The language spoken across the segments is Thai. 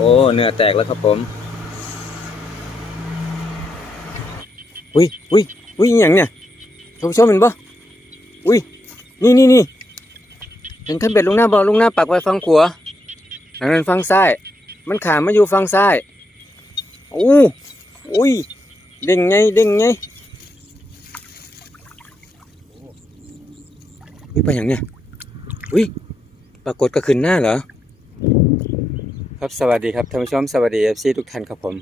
อ้เนื้อแตกแล้วครับผมอุ้ยอุ้ยอุ้ยอย่างเนี่ยท่านผู้ชมเห็นปะอุ้ยนี่นี่นี่เห็นท่านเบ็ดลุงหน้าบอลุงหน้าปักไว้ฟังขวาทางนั้นฟังซ้าย มันขามาอยู่ฟังซ้ายอู้อุ้ยเด้งไงเด้งไงอุ้ยไปอย่างเนี้ยอุ้ยปรากฏก็ขึ้นหน้าเหรอ ครับสวัสดีครับท่านผู้ชมสวัสดีเอฟซีทุกท่านครับผม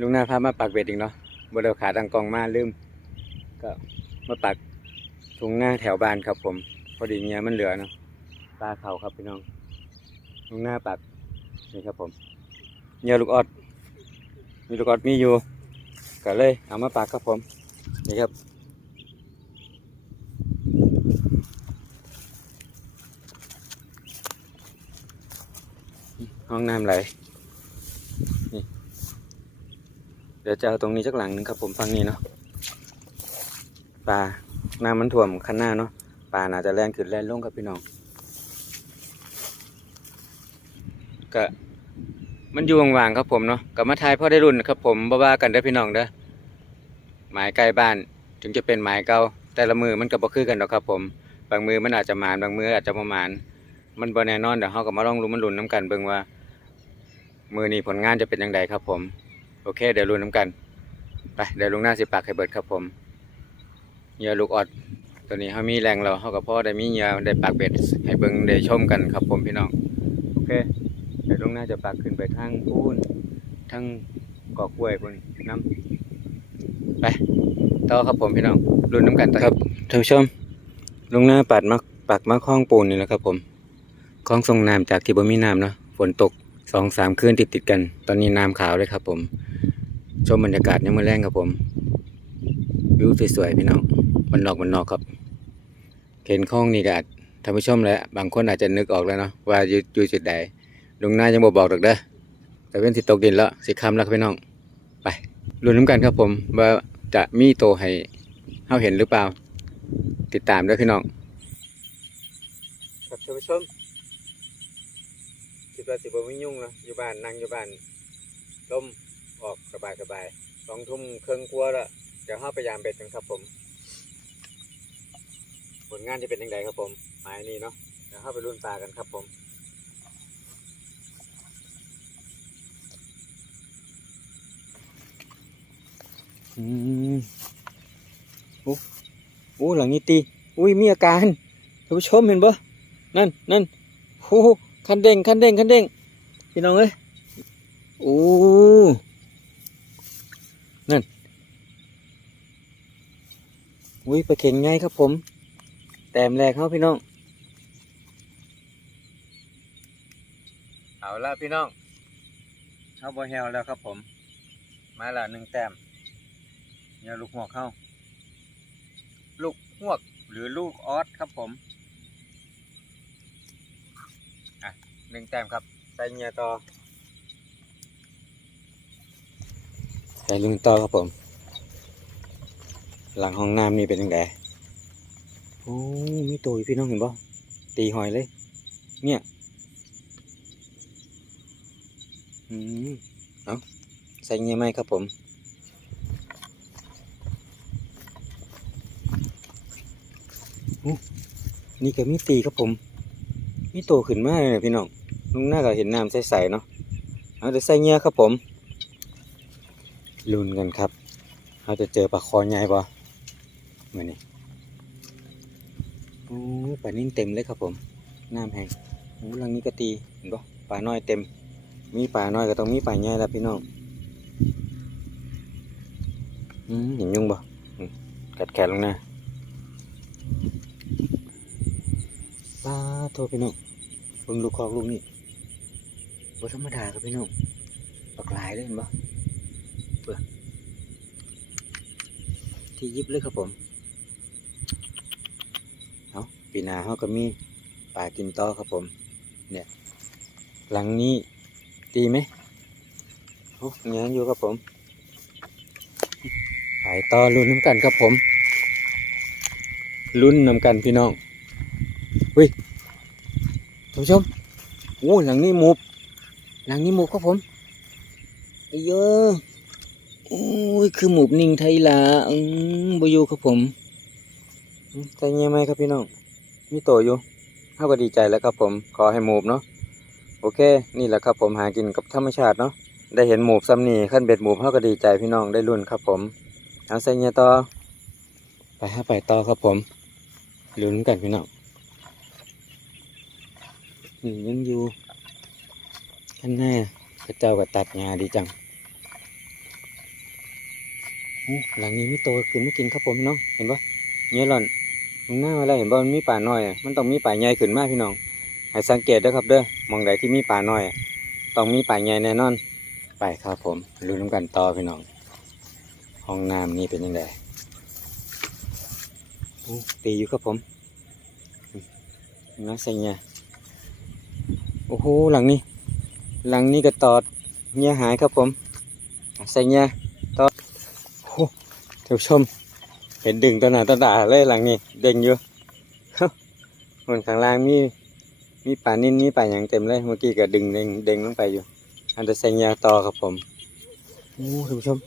ลุงหน้าพามาปักเบ็ดอีกเนาะบนเดาขาดังกองมาลืมก็มาปักทุงหน้าแถวบ้านครับผม พอดีเงี้ยมันเหลือเนาะปลาเขาครับพี่น้อง ลุงหน้าปักนี่ครับผมเงี้ยลูกออดมีลูกออดมีอยู่ก็เลยเอามาปักครับผมนี่ครับ ห้องน้ำไหลนี่เดี๋ยวจะเอาตรงนี้สักหลังหนึงครับผมฟังนี้เนาะปลาน้ำมันท่วมคันหน้าเนาะปลาน่าจะแรงขึ้นแรงลงครับพี่น้องก็มันอยู่ว่างๆครับผมเนาะกับมาทายพ่อได้รุ่นครับ ผมบ่ว่ากันเด้อพี่น้องเด้อหมายไกลบ้าน ถึงจะเป็นหมายเก่าแต่ละมือมันก็บ่คือกันดอกครับ ผม บางมือมันอาจจะหมานบางมืออาจจะประมาณมันบ่แน่นอนเดี๋ยวเฮาก็มาลองลุ้มันลุ้นน้ำกันเบิ่งว่า มือนี้ผลงานจะเป็นยังไงครับผม โอเค เดี๋ยวลุ้นน้ำกัน ไป เดี๋ยวลุงหน้าสิปากให้เบิดครับผมเหยื่อลูกออด ตัวนี้เขามีแรงเราเขากับพ่อได้มีเหยื่อได้ปากเบ็ดให้เบิ่งได้ชมกันครับผมพี่น้อง โอเค เดี๋ยวลุงหน้าจะปากขึ้นไปทางพูนทางกอกล้วยพุ่นน้ำไปต่อครับผมพี่น้องลุ้นน้ำกันต่อครับท่านผู้ชมลุงหน้าปัดมาปักมาคล้องปูนนี่แหละครับผมคลองส่งน้ำจากที่บ่มีน้ำเนาะฝนตก สองสามคืนติดติดกัน ตอนนี้น้ำขาวเลยครับ ผม ชมบรรยากาศยังมือแรงครับผม วิวสวยๆพี่น้องมันนอกมันนอกครับเห็นคลองนี่ก็ท่านผู้ชมแล้วบางคนอาจจะนึกออกแล้วเนาะว่าอยู่อยู่จุดใดลุงน้ายังบ่บอกดอกเด้อแต่เป็นสิตกดินแล้วสิคำแล้วครับพี่น้อง ไปลุ้นน้ำกันครับผม ว่าจะมีโตให้เฮาเห็นหรือเปล่า ติดตามด้วยพี่น้องครับท่านผู้ชม ดว่าสิบ่มียุ่งนะอยู่บ้านนั่งอยู่บ้านลมออกสบายสบายสองทุ่มเครึ่งกลัวแล้วเดี๋ยวเข้าไปยามเบ็ดกันครับผม ผลงานจะเป็นยังไงครับผมหมายนี้เนาะเดี๋ยวเข้าไปรุ่นปลากันครับผมอืมโอ้โอ้หลังนี้ตีอุ้ยมีอาการท่านผู้ชมเห็นปะนั่นนั่นโอ้ คันเด้งคันเด้งคันเด้งพี่น้องเอ้ยโอ้นั่นอุ้ยไปเข่งไงครับผม แต้มแรกเขาพี่น้อง เอาละพี่น้องเข้าบอเฮลแล้วครับผม มาละหนึ่งแต้มเนี่ยลูกหวกเข้า ลูกหวกหรือลูกออสครับผม หนึ่งแต้มครับใส่เงียต่อใส่ลุงต่อครับผม หลังห้องน้ำนี่เป็นยังไงโอ้มีตัวพี่น้องเห็นป่ตีหอยเลย เนี่ยอืมเอาใส่เงียไหมครับผมนี่ก็มีตีครับผม มีโตขึ้นมากเลยพี่น้อง ลุงหน้าก็เห็นน้ำใสๆเนาะเอาจะใส่เงี้ยครับผมลุ้นกันครับเราจะเจอปลาคอใหญ่ปะเมื่อนี้โอ้ปลานิ่นเต็มเลยครับผมน้ำแห้งโอ้ลังนี้ก็ตีเห็นปะปลาน้อยเต็ม มีปลาน้อยก็ต้องมีปลาใหญ่แล้วพี่น้องอืมเห็นยุงปะกัดแขนลงหน้าปลาโทพี่น้องเบิ่งลูกคอกลูกนี่ บ่ธรรมดาครับพี่น้องปลากหลายเลยเห็นบ่เปื่อที่ยิบเลยครับผมเอาปีนาเขาก็มีปลากินต่อครับผม เนี่ย หลังนี้ตีไหมโอ้เงี้ยอยู่ครับผมไปต่อลุ้นน้ำกันครับผมลุ้นน้ำกันพี่น้องท่านผู้ชมโอ้หลังนี้มุบ หลังนี้หมูครับผมไอ้เยอะโอ้ยคือหมูนิ่งไทยละอืมบอยู่ครับผมใจเงียบไหมครับพี่น้องมีโตอยู่เท่าก็ดีใจแล้วครับผมขอให้หมูเนาะโอเค นี่แหละครับผมหากินกับธรรมชาติเนาะได้เห็นหมูซ้ำนี่ขั้นเบ็ดหมูเท่าก็ดีใจพี่น้องได้รุ่นครับผมเอาใส่เงียต่อไปห้าไปต่อครับผมลุ้นกันพี่น้องนี่ยังอยู่ ข้างหน้าพระเจ้าก็ตัดงาดีจังหลังนี้ไม่โตขึ้นไม่กินครับผมพี่น้องเห็นปะเนื้อหล่อนมันหน้ามาแล้วเห็นปะมันมีป่าน้อยมันต้องมีป่าใหญ่ขึ้นมากพี่น้องให้สังเกตด้วยครับเด้อมองใดที่มีป่าน้อยต้องมีป่าใหญ่แน่นอน ไปครับผมรู้น้ำกันต่อพี่น้อง ห้องน้ำนี่เป็นยังไงตีอยู่ครับผมน้าใส่เนี่ยโอ้โหหลังนี้ หลังนี้ก็ตอดเงี้ยหายครับผมใส่เงี้ยตอดโอ้ท่านผู้ชม เห็นดึงตหนาตัวด่าเลยหลังนี้เด้งอยู่บนข้างล่างมีมีป่านิ่นมีป่าอย่างเต็มเลยเมื่อกี้ก็ดึงเด้งเด้งลงไปอยู่ อันจะใส่เงี้ยต่อครับผมโอ้ท่านผู้ชม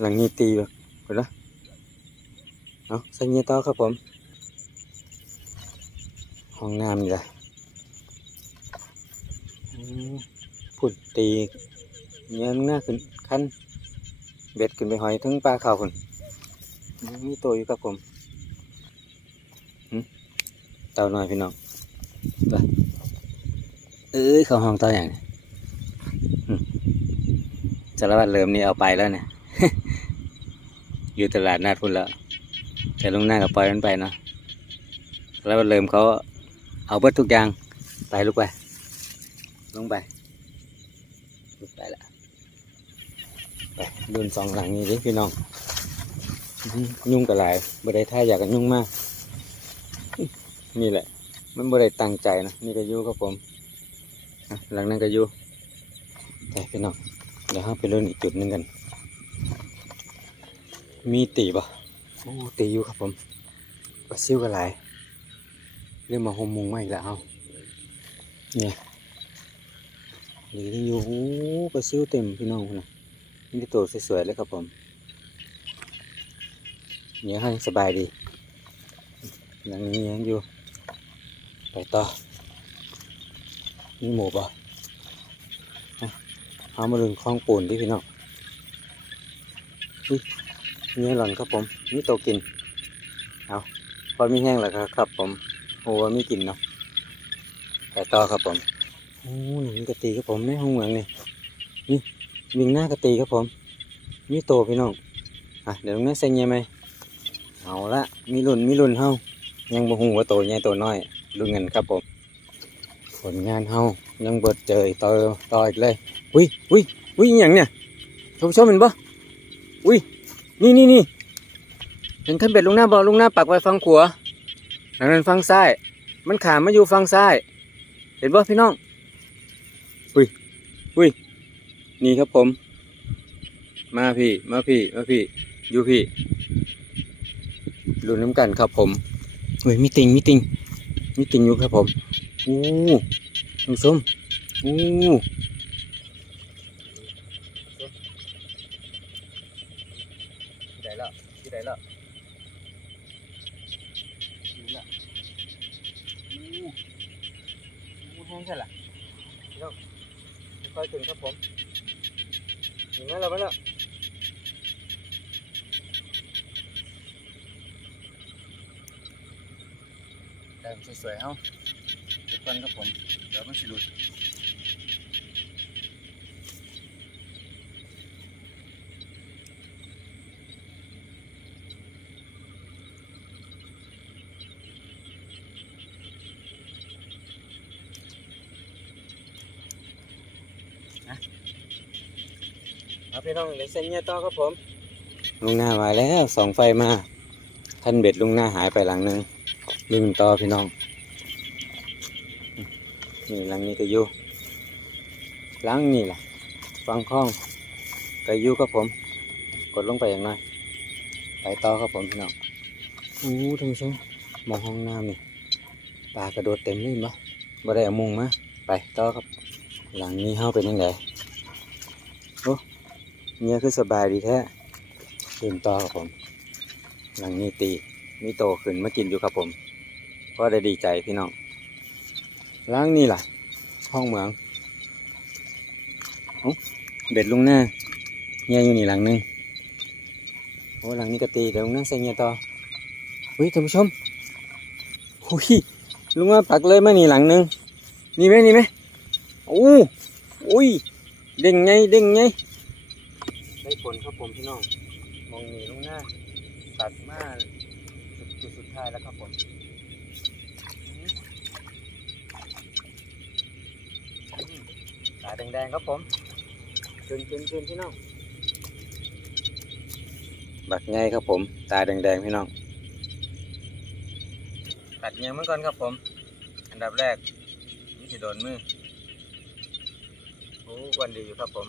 หลังนี้ตีแบบเห็นปะเอาใส่เงี้ยต่อครับผมห้องน้ำนี่แหละ พุ่นตีเงี้ยหน้าขึ้นคันเบ็ดขึ้นไปหอยทั้งปลาขาวพุ่นมีตัวอยู่กับผมเต่าหน้อยพี่น้องไปเอ้ยเขาห้องต่ออย่างสารวัตรเริ่มนี่เอาไปแล้วเนี่ยอยู่ตลาดนัดพุ่นแล้วแต่ลงหน้ากับปล่อยมันไปเนาะรวัตรเริ่มเขาเอาเบิดทุกอย่างไปลูกไปลงไปลุกไปละ ไปเดินสองหลังนี้ดิพี่น้อง ยุ่งกับหลายบ่ได้ท่าอยากกันยุ่งมาก นี่แหละ มันบ่ได้ตั้งใจนะนี่ก็ยู่ครับผมหลังนั้นก็ยู่แต่พี่น้องเดี๋ยวเราไปเล่นอีกจุดหนึ่งกัน มีตีบ่โอ้ตีอยู่ครับผมปลาซิวกับหลายเรื่องมาหมมุงมาอีกแล้วเอาเนี่ยหรือที่อยู่โอ้ปลาซิวเต็มพี่น้องนะ นี่ตัวสวยๆเลยครับผมเนี่ยให้สบายดีหลังนี้ยังอยู่ ไปต่อนี่หมูป่ะอะเอามาลึงคลองปูนที่พี่น้องเนี่ยหล่อนครับผมนี่โตวกิน เอาพอมีแห้งแล้วครับครับผม โอ้ว่ามีกินเนาะไปต่อครับผมโอ้ยนี่กะตีครับผมในห้องเหมืองนี่ วิ่งหน้ากะตีครับผม มีโตพี่น้อง อะเดี๋ยวตรงนี้ใส่เงี้ยไหมเอาละมีรุ่นมีรุ่นเฮายังบ่ฮู้ว่าโตใหญ่โตน้อยรุ่นเงินครับผมผลงานเฮายังเบิดเจออีกต่อต่ออีกเลยอุ้ยอุ้ยอุ้ยอย่างเนี่ยท่านผู้ชมเห็นปะอุ้ยนี่นี่นี่เห็นขั้นเบ็ดลุงหน้าบอลุงหน้าปักไว้ฝั่งขวาหลังนั้นฝั่งซ้าย มันขามมาอยู่ฝั่งซ้าย เห็นปะพี่น้องอุ้ยอุ้ย นี่ครับผม มาพี่ มาพี่ มาพี่ อยู่พี่รุนน้ำกันครับผมเฮ้ยมีติงมีติงมีติงอยู่ครับผมอู้ท่านผู้ชมอู้ที่ไหนแล้วที่ไหนแล้วอยู่ละอู้อู้แห้งใช่ละ ค่อยถึงครับผมถึงแล้วแล้วแล้วแต่งสวยๆเอ้าเก็บกันครับผม เดี๋ยวมันสิหลุดเอา พี่น้องเดี๋ยวเส้นเงี้ยต่อครับผม ลุงหน้ามาแล้วสองไฟมาท่านเบ็ดลุงหน้าหายไปหลังหนึงลุงต่อพี่น้องนี่หลังนี้ก็อยู่หลังนี่ล่ะฟังคล้องก็อยู่ครับผม กดลงไปอย่างน้อยไปต่อครับผมพี่น้องโอ้ท่านผู้ชมมองห้องน้ำนี่ปลากระโดดเต็มเลยมั้บ่ได้เอามุงมาไปต่อครับ หลังนี้เฮาเป็นยังไงโอ้ เมียคือสบายดีแท้ตื่นต่อครับผม หลังนี้ตีมีโตขึ้นมากินอยู่ครับผม ก็ได้ดีใจพี่น้องหลังนี้ล่ะ ห้องเหมืองอเบ็ดลุงหน้าเงียอยู่นี่หลังหนึงโอ้หลังนี้ก็ตีเดี๋ยวลุงนั่งใส่เงียต่อเฮ้ยท่านผู้ชมหุยลุงว่าปักเลยมานี่หลังหนึงนี่ไหมนี่ไหมโอ้อุ้ยเด้งไงเด้งไง ผลครับผมพี่น้องมองนี่ลุงหน้า ตัดมาจุดสุดท้ายแล้วครับผมตาแดงๆครับผมขึ้นขึ้นขึ้นพี่น้องบักไงครับผม ตาแดงๆพี่น้องตัดเงียงมันก่อนครับผม อันดับแรกนี่สิโดนมือโอ้วันดีอยู่ครับผม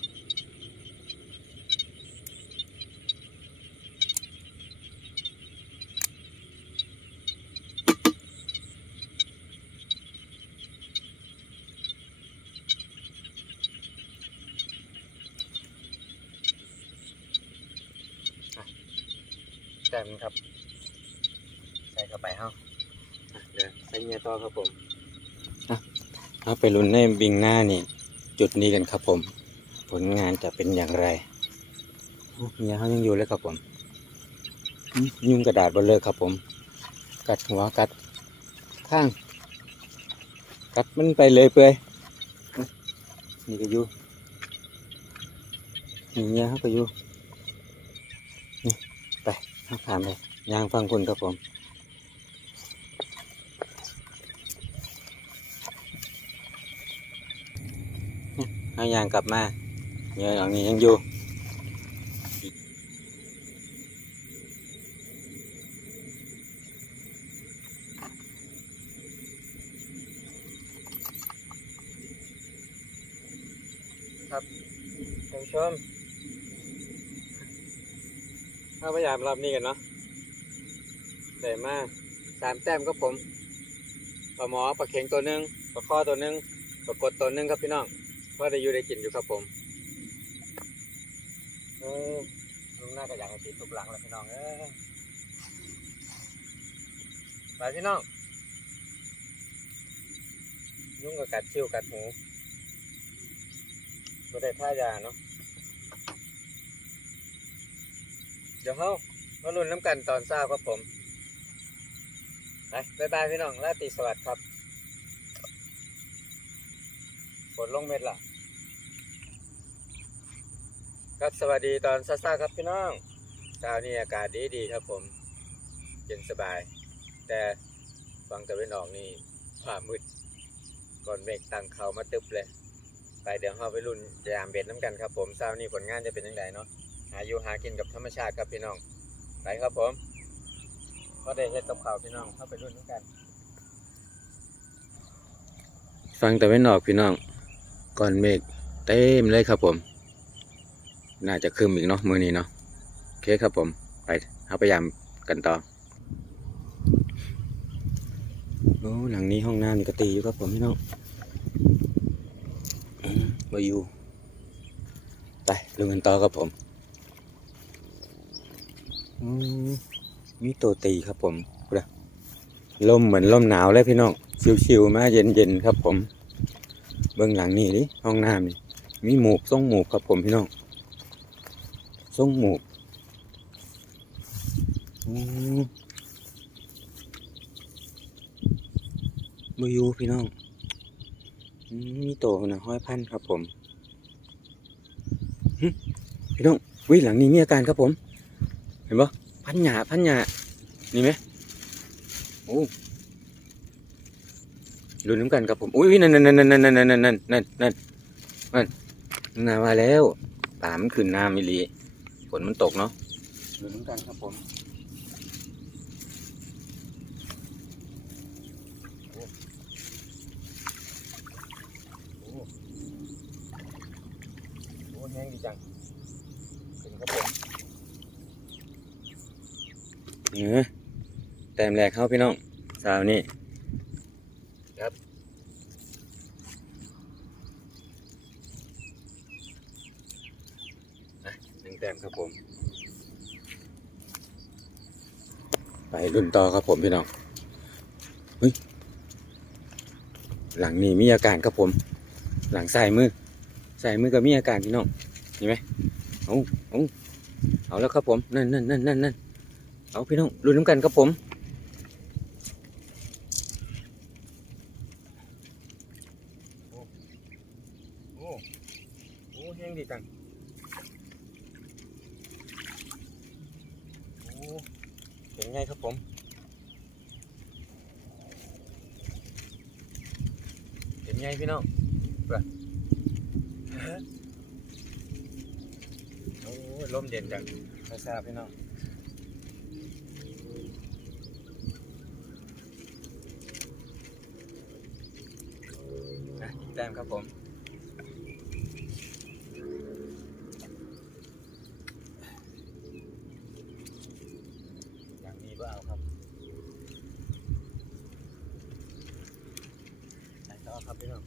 แต้มครับ ใส่เข้าไปเฮาอะเดี๋ยวใส่เงียต่อครับผมเอาไปลุ้นในบิงหน้านี่ จุดนี้กันครับผม ผลงานจะเป็นอย่างไรโอ้เมียเขายังอยู่เลยครับผม ยุ่งกระดาษบนเลยครับผม กัดหัวกัดข้าง กัดมันไปเลยเปื่อยนี่ก็อยู่นี่เมียเขาก็อยู่ ผ่านไปยางฟังคุณครับผมเอายางกลับมาเนื้ออย่างนี้ยังอยู่ครับท่านผู้ชม เอาพยายามรอบนี้กันเนาะได้มากสามแต้มครับผมปลาหมอปลาเข็งตัวหนึ่งปลาข้อตัวหนึ่งปลากดตัวหนึ่งครับพี่น้องว่าได้อยู่ได้กินอยู่ครับผมเออลุงน่าจะอยากให้ติดทุกหลังแล้วพี่น้องเออไปพี่น้องยุ่งกับกัดชิวกัดหูไม่ได้ท่ายาเนาะ เดี๋ยวเขามาลุ้นน้ำกันตอนเช้าครับผมไปบ๊ายบายพี่น้องราตรีสวัสดิ์ครับฝนลงเม็ดละครับสวัสดีตอนซ่าๆครับพี่น้องเช้านี้อากาศดีดีครับผมเย็นสบาย แต่ฟังตะวันออกนี่ฟ้ามืดก่อนเมฆตั้งเขามาตึบเลย ไปเดี๋ยวเราไปลุ้นยามเบ็ดน้ำกันครับผมเช้านี้ผลงานจะเป็นยังไงเนาะาอยู่หากินกับธรรมชาติครับพี่น้อง ไปครับผมก็ได้เฮ็ดกับข้าวพี่น้องเข้าไปรุ่นด้กัน ฟังแต่ไม่นอกพี่น้อง ก่อนเมฆเต็มเลยครับผม น่าจะคืมอีกเนาะมือนี้เนาะโอเคครับผม ไปเอาพยายามกันต่อโอ้หลังนี้ห้องน้ำนี่ก็ตีอยู่ครับผมพี่น้องมาอยู่ไปลุยกันต่อครับผม มีตัวตีครับผมเด้อลมเหมือนลมหนาวเลยพี่น้องชิวๆมาเย็นๆครับผม เบื้องหลังนี่ดิห้องน้ำนี่มีหมูกส่งหมูกครับผมพี่น้องส่งหมูกอืมาอยู่พี่น้องมีโตนะห้อยพันครับผมพี่น้องวิ่งหลังนี้มีอาการครับผม เห็นปะพันหยาพันหยานี่ไหมโอ้ดูน้ำกันครับผมอุ้ยนั่นนั่นนั่นนั่นนั่นนั่นนั่นนั่นนั่นนั่นนั่ามาแล้วป่ามันขึ้นน้ำมิลีฝนมันตกเนาะดูน้ำกันครับผม อแต้มแรกเข้าพี่น้อง สาวนี่ครับหนึ่งแต้มครับผม ไปรุ่นต่อครับผมพี่น้องเฮ้ยหลังนี้มีอาการครับผม หลังใส่มือใส่มือก็มีอาการพี่น้องเห็นไหมเอาเอาเอาแล้วครับผม นั่นนั่นนั่นนั่นนั่น เอาพี่น้องรุ่นน้ำกันครับผมโอ้โอ้โอ้แห้งดีจังโอ้เป็นไงครับผม เป็นไงพี่น้องไปโอ้ลมเด่นจังภาษาพี่น้องอะอีก แต้มครับผม อย่างนี้ก็เอาครับไปต่อครับพี่น้อง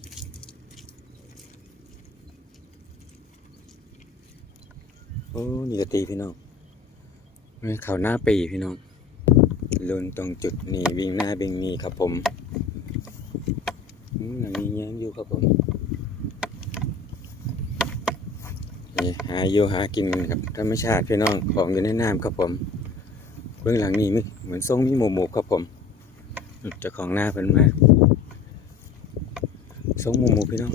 โอ้นี่ก็ตีพี่น้องเขาหน้าปีพี่น้องลุนตรงจุดนี้วิ่งหน้าวิ่งนี้ครับผมหนังนี้แย้มอยู่ ครับผมนี่หาอยู่หากินครับธรรมชาติพี่น้องของอยู่ในน้ำครับผมเบื้องหลังนี้มิเหมือนทรงมีหมูหมูครับผมเจ้าของหน้าเป็นมาทรงหมูหมูพี่น้อง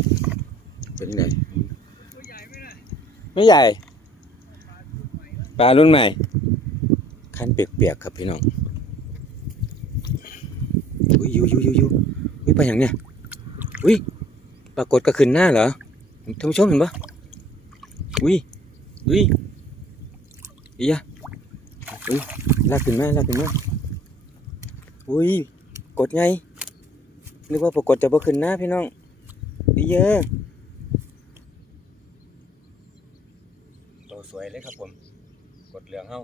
เป็นไงไม่ใหญ่ปลารุ่นใหม่ขั้นเปียกๆครับพี่น้องอุ้ยอยู่อยู่อยู่อยู่อุ้ยไปอย่างเนี้ยอุ้ย ปรากฏก็ขึ้นหน้าเหรอท่านผู้ชมเห็นปะอุ้ยอุ้ยอียะอุ้ยลากขึ้นมาลากขึ้นมาอุ้ยกดไงนึกว่าปรากฏจะบ่ขึ้นหน้าพี่น้องอีเยอะโตสวยเลยครับผม กดเหลืองเฮา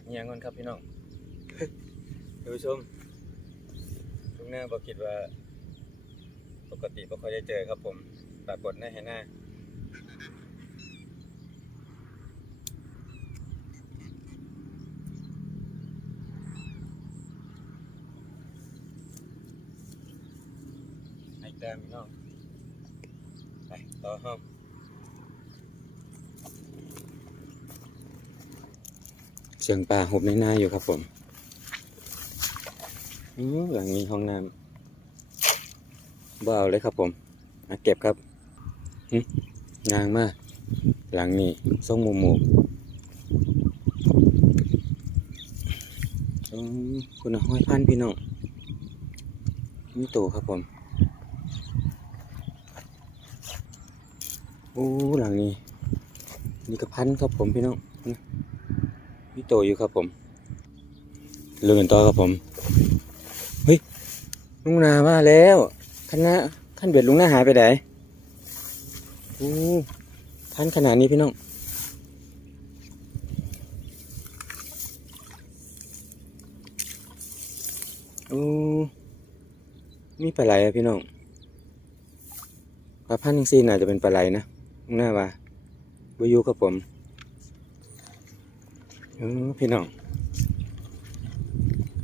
ตักเงียงก่อนครับพี่น้องท่านผู้ชมทุกหน้าบอกคิดว่า ปกติบ่ค่อยได้เจอครับผมปรากฏหน้าให้หน้าให้แต้มพี่น้องไปต่อห้อง เสียงป่าหุบในนาอยู่ครับผมหลังนี้ห้องน้ำบ่เอาเลยครับผมมาเก็บครับงางมาก หลังนี้ส่งหมูหมูอืมคุณห้อยพันพี่น้องมีโตครับผมโอ้หลังนี้ นี่ก็พันครับผมพี่น้อง โตอยู่ครับผมเลื่อนต่อครับผม เฮ้ย ลุงนามาแล้วคณะขั้นเบ็ดลุงนาหายไปไหนโอ้พันขนาดนี้พี่น้อง โอ้มีปลาไหลอะพี่น้องปลาพันธุ์ยังซีน่าจะเป็นปลาไหลนะข้างหน้าว่าบอยูครับผม เออพี่น้อง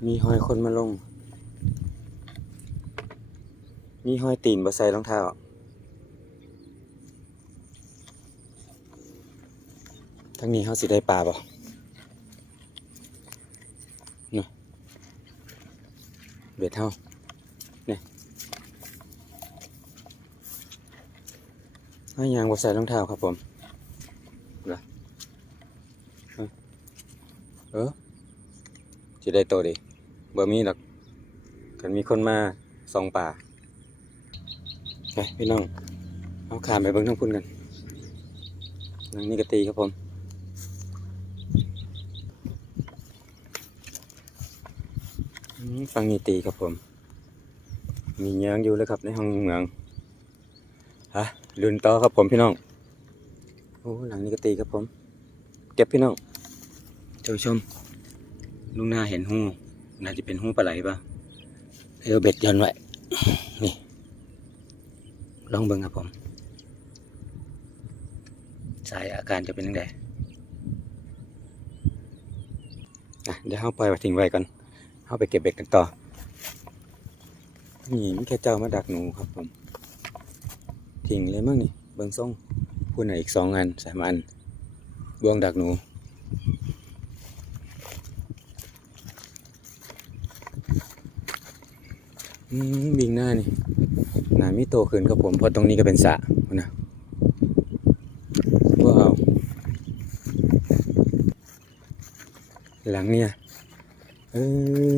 มีหอยคนมาลง มีหอยตีนบะใส่รองเท้าทั้งนี้เขาสิได้ปลาบ่เนาะเบ็ดเท่าให้ยางบ่ใส่รองเท้าครับผมเหรอเอ้ย เออจะได้โตดีบ่มีหรอกกันมีคนมาส่องป่าไปพี่น้อง เอาขามไปเบิ่งทั้งพุ่นกันนังนี่กตีครับผมฟังนี่ตีครับผม มีเยื้องอยู่เลยครับในห้องเหมืองฮะลุนต่อครับผมพี่น้องโอ้หลังนี้ก็ตีครับผม เก็บพี่น้อง ท่าชมลุงหน้าเห็นหูน่าจะเป็นหูปลาไหลปะเอาเบ็ดยันไว้นี่ลองเบิ่งครับผมสายอาการจะเป็นยังไงอะเดี๋ยวเราปล่อยไว้ทิ้งไว้ก่อนเราไปเก็บเบ็ดกันต่อนี่มีแค่เจ้ามาดักหนูครับผมทิ้งเลยมั้งนี่เบิ่งส่งพูดหน่อยอีกสองอันสามอันบ่วงดักหนู อืม วิ่งหน้านี่หนามีโตขึ้นครับผมเพราะตรงนี้ก็เป็นสระนะว้าวหลังเนี่ยเออ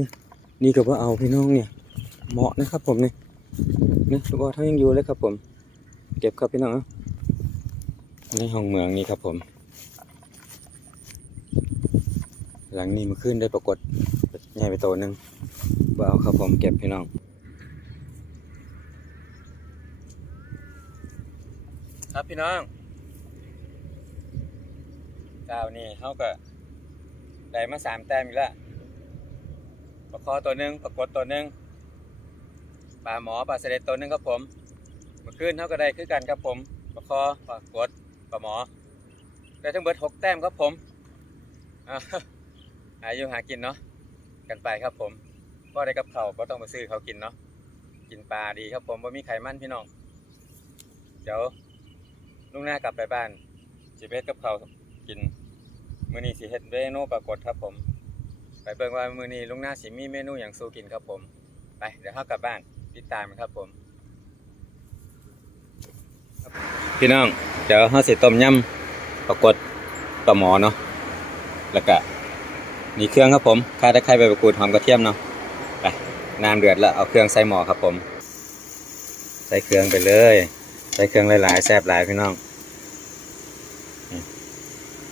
นี่ก็ว่าเอาพี่น้องเนี่ย เหมาะนะครับผมเนี่ยนี่ลูกบอลเขายังอยู่เลยครับผม เก็บครับพี่น้องในห้องเมืองนี่ครับผม หลังนี้มาขึ้นได้ปรากฏใหญ่ไปโตหนึ่งว่าเอาครับผมเก็บพี่น้อง ครับพี่น้องเจ้านี่เขาก็ได้มาสามแต้มอีกแล้วปลาคอตัวหนึ่งปลากดตัวหนึ่งปลาหมอปลาเสด็จตัวหนึ่งครับผมเมื่อคืนเขาก็ได้คือกันครับผมปลาคอปลากดปลาหมอได้ทั้งเบิดหกแต้มครับผมอ่าหาอยู่หากินเนาะกันไปครับผมก็ได้กับเขาก็ต้องมาซื้อเขากินเนาะกินปลาดีครับผมว่ามีไขมันพี่น้องเดี๋ยว ลุงหน้ากลับไปบ้านสิเฮ็ดกับเขากินมื้อนี้สิเฮ็ดเมนูปรากฏครับผม ไปเบิ่งว่ามื้อนี้ลุงหน้าสิมีเมนูหยังสู้กินครับผม ไปเดี๋ยวเฮากลับบ้านติดตามกันครับผม พี่น้องเดี๋ยวเฮาสิต้มยำปรากฏปลาหมอเนาะแล้วก็นี่เครื่องครับผมข่าตะไคร้ใบมะกรูดหอมกระเทียมเนาะไปน้ำเดือดแล้วเอาเครื่องใส่หม้อครับผม ใส่เครื่องไปเลย ใส่เครื่องหลายๆแซ่บหลายพี่น้อง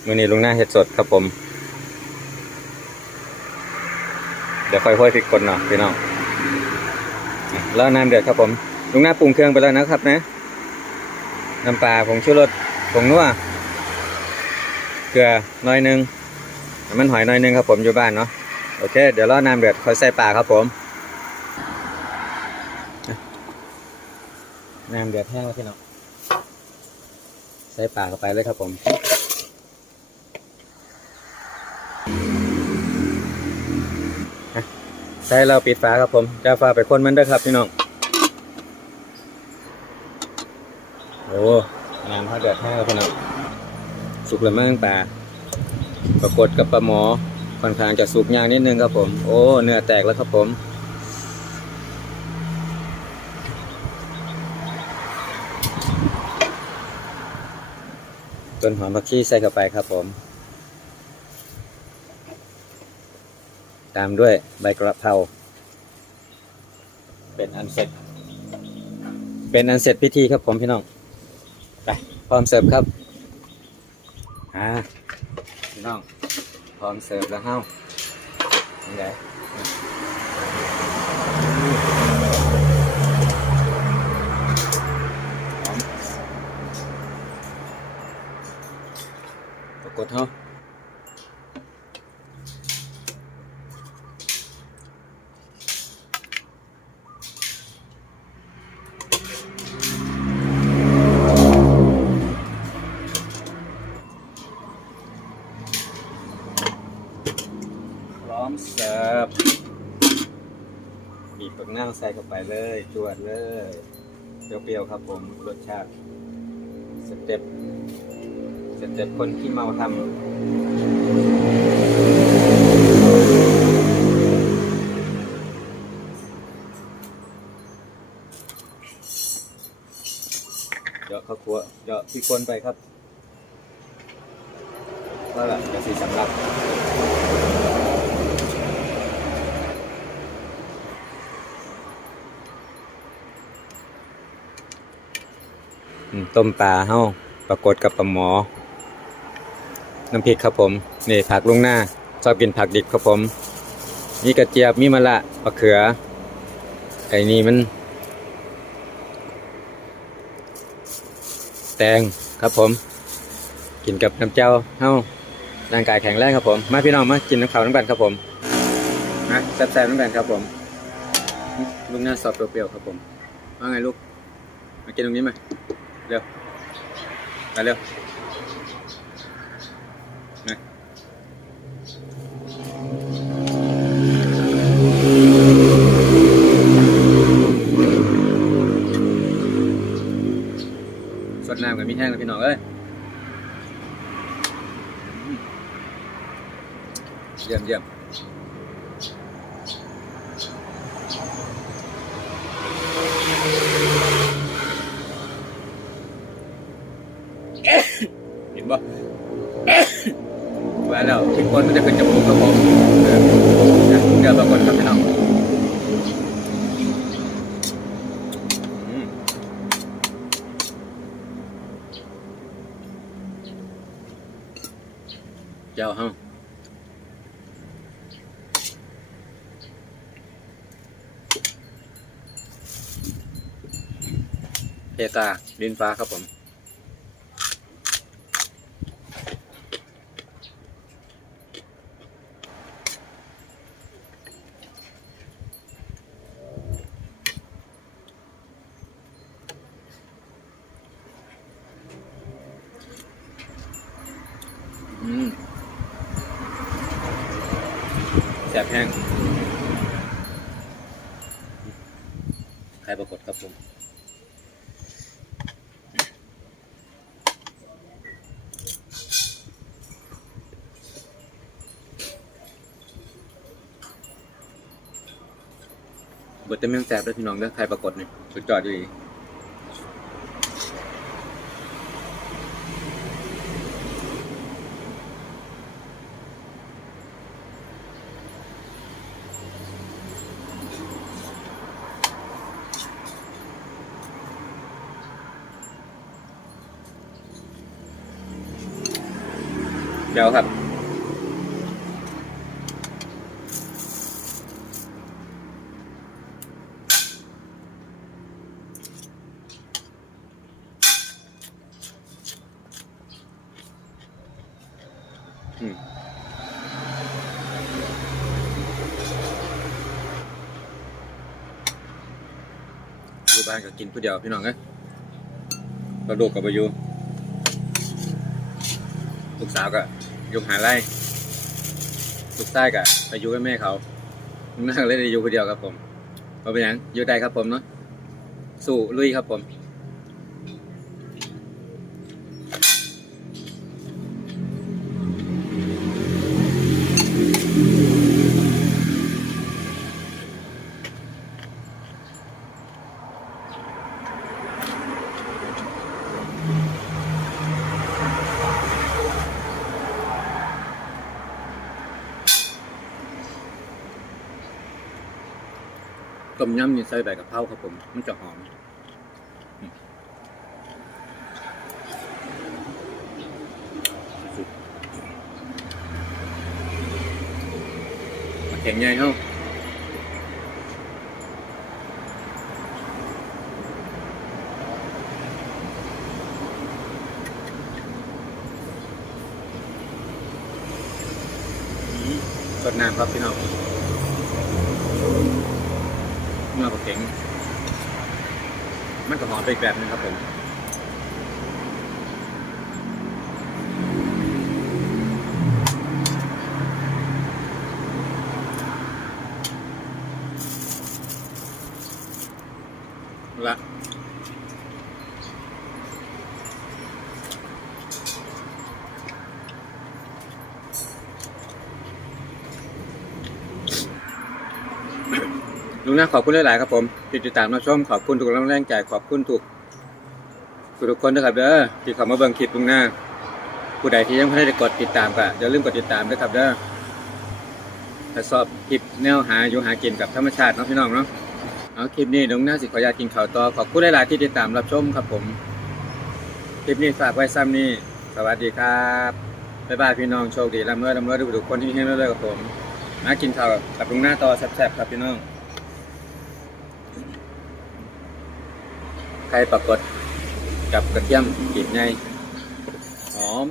มือนี้ลุงหน้าเห็ดสดครับผม เดี๋ยวค่อยๆพริกคนเนาะพี่น้องอะแล้วน้ำเดือดครับผม ลุงหน้าปรุงเครื่องไปแล้วนะครับนะน้ำปลาผงชูรสผงนัวเกลือหน้อยหนึงมันหอยหน้อยหนึงครับผมอยู่บ้านเนาะโอเค เดี๋ยวรอน้ำเดือดค่อยใส่ปลาครับผม น้ำเดือดแห้งแล้วพี่น้องใส่ปลาเข้าไปเลยครับผมใส่เราปิดฝาครับผมจะฝาไปคนมันด้วยครับพี่น้องโอ้น้ำเขาเดือดแห้งแล้วพี่น้องสุกแล้วมั้งปลาปรากฏกับปลาหมอค่อนข้างจะสุกยากนิดนึงครับผม โอ้ เนื้อแตกแล้วครับผม ต้นหอมผักชีใส่เข้าไปครับผม ตามด้วยใบกระเพราเป็นอันเสร็จ เป็นอันเสร็จพิธีครับผมพี่น้องไปพร้อมเสิร์ฟครับอ่าพี่น้องพร้อมเสิร์ฟแล้วเฮ้ายังไง กฏเฮาพร้อมเสิร์ฟบีบปักนั่งใส่เข้าไปเลย จวดเลย เปรี้ยวๆครับผม รสชาติ สเต็ป สเต็ปคนที่เมาทำเยาะข้าวคั่วเยาะพริกป่นไปครับว่าละจะสีสำหรับต้มปลาเฮ้าปรากฏกับปลาหมอ น้ำพริกครับผมนี่ผักลุงหน้าชอบกินผักดิบครับผม มีกระเจี๊ยบมีมะละมะเขือไอ้นี่มัน แตงครับผม กินกับน้ำเจ้าเฮ้าร่างกายแข็งแรงครับผม มาพี่น้องมากินน้ำขาวน้ำกันครับผมนะแซ่บๆน้ำกันครับผมลุงหน้าสอบเปรี้ยวๆครับผมว่าไงลูกมากินตรงนี้ไหมเร็วมาเร็ว ดน้ำกับมีแห้งแล้วพี่น้องเอ้ยเยี่ยมเยี่ยม เห็นบ่ ว่าแล้วทุกคนมันจะเป็นจมูกครับผมเออนะเดี๋ยวบางคนครับพี่น้องอืมเจ้าเฮาเพ ตาดินฟ้าครับผมอืมแสบแห้งใครปรากฏครับผม เต็มยังแสบเลยพี่น้องเด้อใครปรากฏนี่สุดยอดอยู่ดี บ้านก็กินผู้เดียวพี่น้องเอ้ยกระดูกกับอายุลูกสาวก็ยกหาไร่ลูกชายก็ไปอยู่กับแม่เขานั่งเล่นอยู่ผู้เดียวครับผมพอเป็นอยังอยู่ได้ครับผมเนาะสู้ลุยครับผม ต้มยำนี่ใส่ใบกะเพราครับผม มันจะหอมแข็งใหญ่เฮ้าอืมสดน้ำครับพี่น้อง เมื่อปลาเก๋ง ไปแบบนึงครับผม ละ ลุงนะขอบคุณหลาย ๆ ครับผมติดตามรับชมขอบคุณทุกกำลังแรงใจขอบคุณทุกทุกคนนะครับเด้อที่เข้ามาเบิ่งคลิปลุงหน้า ผู้ใดที่ยังไม่ได้กดติดตามก็อย่าลืมกดติดตามด้วยครับเด้อถ้าชอบคลิปแนวหาอยู่หากินกับธรรมชาติเนาะพี่น้องเนาะเอาคลิปนี้ลุงหน้าสิขออนุญาตกินข้าวต่อขอบคุณหลาย ๆ ที่ติดตามรับชมครับผม คลิปนี้ฝากไว้ซ้ำนี่สวัสดีครับบ๊ายบายพี่น้องโชคดีร่ำรวยร่ำรวยทุกคนที่มีให้เรื่อยๆกับผมมากินข้าวกับลุงหน้าต่อแซ่บๆครับพี่น้อง ไทยปรากฏกับกระเทียมกรีดไงหอม